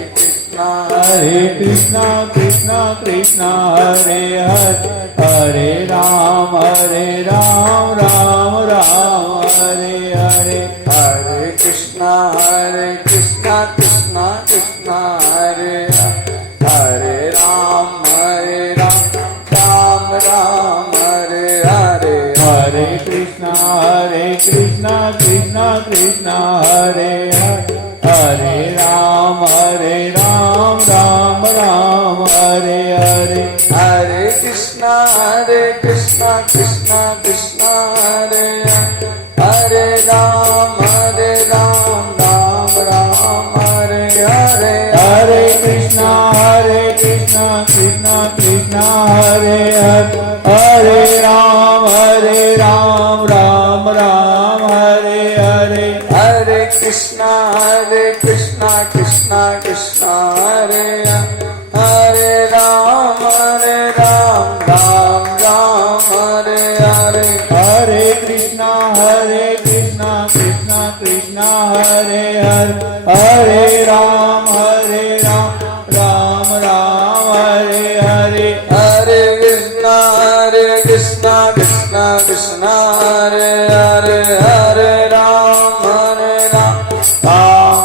कृष्णा कृष्णा कृष्णा हरे हरे, हरे राम राम राम हरे हरे, हरे कृष्णा कृष्णा कृष्णा हरे हरे राम राम राम हरे हरे, हरे कृष्णा कृष्णा कृष्णा हरे हरे, हरे राम राम राम हरे हरे, हरे कृष्णा कृष्णा कृष्णा हरे हरे राम राम राम हरे हरे, हरे कृष्णा कृष्णा कृष्णा हरे हरे, हरे राम राम राम हरे हरे, हरे कृष्णा कृष्णा कृष्णा हरे हरे राम राम राम हरे हरे, हरे कृष्णा कृष्णा कृष्णा हरे हरे, हरे राम राम राम हरे हरे, हरे कृष्णा कृष्णा कृष्णा हरे हरे, हरे राम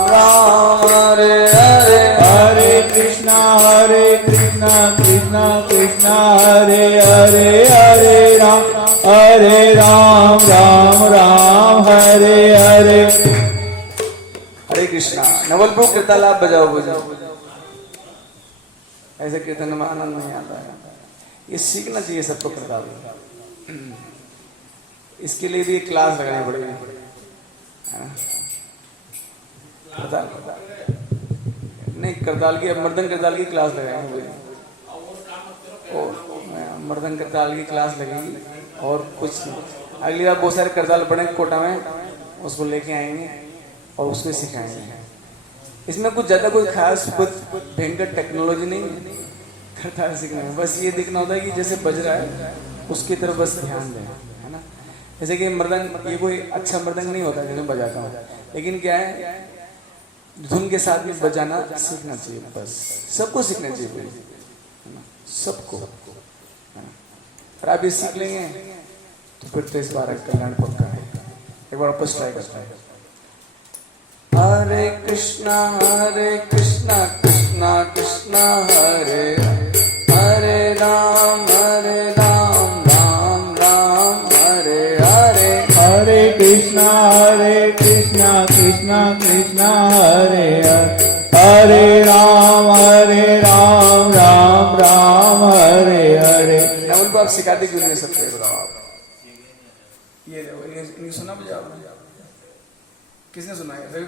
राम हरे हरे, हरे कृष्णा कृष्णा कृष्णा हरे हरे, हरे राम राम हरे हरे, हरे कृष्णा। नवलपुर कीर्तन आप बजाओ बजाओ, ऐसे कीर्तन में आनंद नहीं आता है। ये सीखना चाहिए सबको करताल। इसके लिए भी क्लास लगानी पड़ेगी। करताल नहीं, करताल की मर्दन करताल की क्लास लगाएंगे। मर्दन करताल की क्लास लगेगी और कुछ नहीं। अगली बार बहुत सारे करताल पढ़ेंगे कोटा में, उसको लेके आएंगे और उसको सिखाएंगे। इसमें कुछ ज्यादा कोई खास कुछ भयंकर टेक्नोलॉजी नहीं करताल सीखने में। बस ये देखना होता है कि जैसे बज रहा है उसकी तरफ बस ध्यान दें, है ना। जैसे कि मृदंग, ये कोई अच्छा मृदंग नहीं होता जैसे बजाता हूँ, लेकिन क्या है धुन के साथ भी बजाना सीखना चाहिए। बस सबको सीखना चाहिए, है ना, सबको, है ना। और आप ये सीख लेंगे तो फिर तो इस बार कल्याण पक्का है। एक बार वापस ट्राई करते हैं। हरे कृष्णा कृष्णा कृष्णा हरे हरे राम राम राम हरे हरे, हरे कृष्णा कृष्णा कृष्णा हरे हरे, हरे राम राम हरे हरे। नवल को आप सिखाते क्यों नहीं सकते, बताओ आप। ये सुना बजाओ, किसने सुना है?